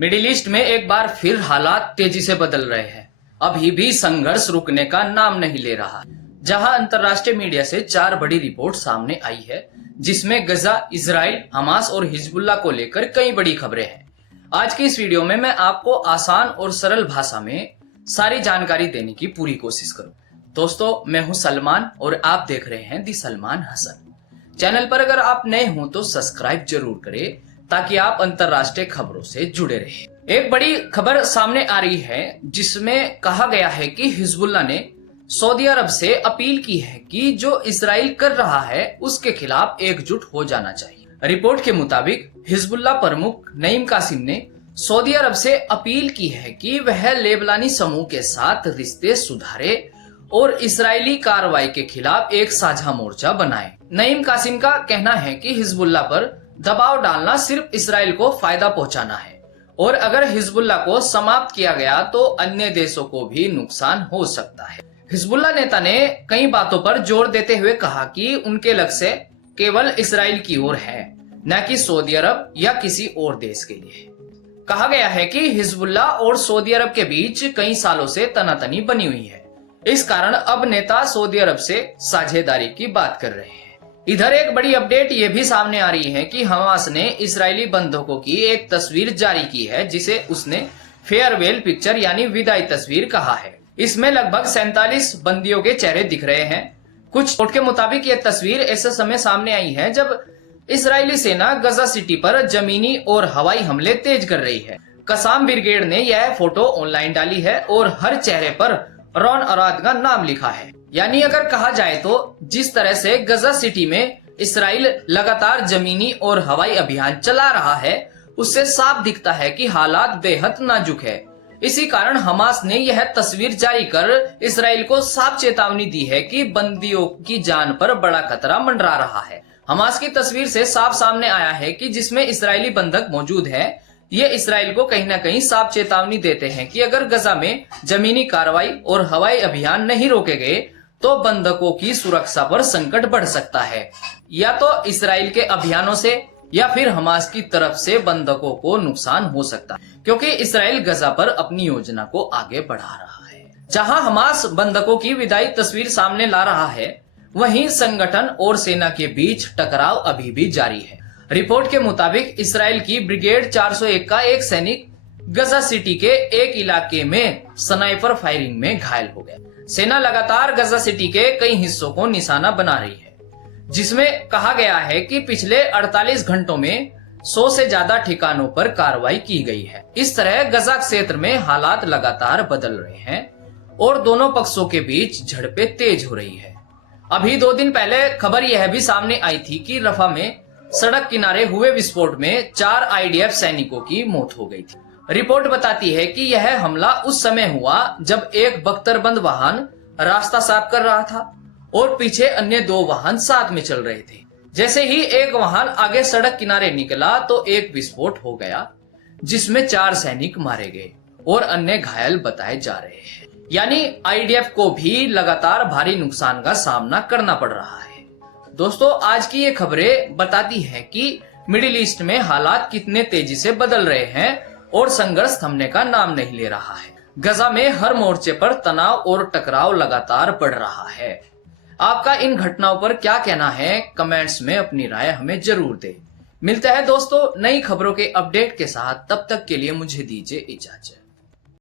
Middle east में एक बार फिर हालात तेजी से बदल रहे हैं। अभी भी संघर्ष रुकने का नाम नहीं ले रहा, जहां अंतर्राष्ट्रीय मीडिया से 4 बड़ी रिपोर्ट सामने आई है, जिसमें गजा, इजराइल, हमास और हिजबुल्लाह को लेकर कई बड़ी खबरें हैं। आज की इस वीडियो में मैं आपको आसान और सरल भाषा में सारी जानकारी देने की पूरी कोशिश करूं। दोस्तों, मैं हूं सलमान और आप देख रहे हैं दी सलमान हसन। चैनल पर अगर आप नए हो तो सब्सक्राइब जरूर करें ताकि आप अंतर्राष्ट्रीय खबरों से जुड़े रहें। एक बड़ी खबर सामने आ रही है जिसमें कहा गया है कि हिजबुल्लाह ने सऊदी अरब से अपील की है कि जो इजराइल कर रहा है उसके खिलाफ एकजुट हो जाना चाहिए। रिपोर्ट के मुताबिक हिजबुल्लाह प्रमुख नईम कासिम ने सऊदी अरब से अपील की है कि वह लेबनानी समूह के साथ रिश्ते सुधारे और इजरायली कार्रवाई के खिलाफ एक साझा मोर्चा बनाए। नईम कासिम का कहना है कि हिजबुल्लाह पर दबाव डालना सिर्फ इजराइल को फायदा पहुंचाना है और अगर हिजबुल्लाह को समाप्त किया गया तो अन्य देशों को भी नुकसान हो सकता है। हिजबुल्लाह नेता ने कई बातों पर जोर देते हुए कहा कि उनके लक्ष्य केवल इजराइल की ओर है, न कि सऊदी अरब या किसी और देश के लिए। कहा गया है कि हिजबुल्लाह और सऊदी अरब के बीच कई सालों से तनातनी बनी हुई है। इस कारण अब नेता सऊदी अरब से साझेदारी की बात कर रहे हैं। इधर एक बड़ी अपडेट ये भी सामने आ रही है कि हमास ने इजरायली बंधकों की एक तस्वीर जारी की है, जिसे उसने फेयरवेल पिक्चर यानी विदाई तस्वीर कहा है। इसमें लगभग 47 बंदियों के चेहरे दिख रहे हैं। कुछ रिपोर्ट के मुताबिक ये तस्वीर ऐसे समय सामने आई है जब इजरायली सेना गजा सिटी पर जमीनी और हवाई हमले तेज कर रही है। कसाम ब्रिगेड ने यह फोटो ऑनलाइन डाली है और हर चेहरे पर रॉन अराद का नाम लिखा है। यानी अगर कहा जाए तो जिस तरह से गजा सिटी में इजराइल लगातार जमीनी और हवाई अभियान चला रहा है, उससे साफ दिखता है कि हालात बेहद नाजुक है। इसी कारण हमास ने यह तस्वीर जारी कर इजराइल को साफ चेतावनी दी है कि बंदियों की जान पर बड़ा खतरा मंडरा रहा है। हमास की तस्वीर से साफ सामने आया है कि जिसमें इजरायली बंधक मौजूद है, ये इजराइल को कहीं न कहीं साफ चेतावनी देते हैं कि अगर गजा में जमीनी कार्रवाई और हवाई अभियान नहीं रोके गए तो बंधकों की सुरक्षा पर संकट बढ़ सकता है। या तो इजराइल के अभियानों से या फिर हमास की तरफ से बंधकों को नुकसान हो सकता है, क्योंकि इजराइल गजा पर अपनी योजना को आगे बढ़ा रहा है। जहां हमास बंधकों की विदाई तस्वीर सामने ला रहा है, वहीं संगठन और सेना के बीच टकराव अभी भी जारी है। रिपोर्ट के मुताबिक इजराइल की ब्रिगेड 401 का एक सैनिक गजा सिटी के एक इलाके में स्नाइपर फायरिंग में घायल हो गया। सेना लगातार गजा सिटी के कई हिस्सों को निशाना बना रही है, जिसमें कहा गया है कि पिछले 48 घंटों में 100 से ज्यादा ठिकानों पर कार्रवाई की गई है। इस तरह गजा क्षेत्र में हालात लगातार बदल रहे हैं और दोनों पक्षों के बीच झड़पें तेज हो रही है। अभी 2 दिन पहले खबर यह भी सामने आई थी कि रफा में सड़क किनारे हुए विस्फोट में 4 आईडीएफ सैनिकों की मौत हो गई थी। रिपोर्ट बताती है कि यह हमला उस समय हुआ जब एक बख्तरबंद वाहन रास्ता साफ कर रहा था और पीछे अन्य 2 वाहन साथ में चल रहे थे। जैसे ही एक वाहन आगे सड़क किनारे निकला तो एक विस्फोट हो गया, जिसमें 4 सैनिक मारे गए और अन्य घायल बताए जा रहे हैं। यानी आईडीएफ को भी लगातार भारी नुकसान का सामना करना पड़ रहा है। दोस्तों, आज की ये खबरें बताती हैं कि मिडिल ईस्ट में हालात कितने तेजी से बदल रहे हैं और संघर्ष थमने का नाम नहीं ले रहा है। गजा में हर मोर्चे पर तनाव और टकराव लगातार बढ़ रहा है। आपका इन घटनाओं पर क्या कहना है? कमेंट्स में अपनी राय हमें जरूर दें। मिलते हैं दोस्तों नई खबरों के अपडेट के साथ, तब तक के लिए मुझे दीजिए इजाजत।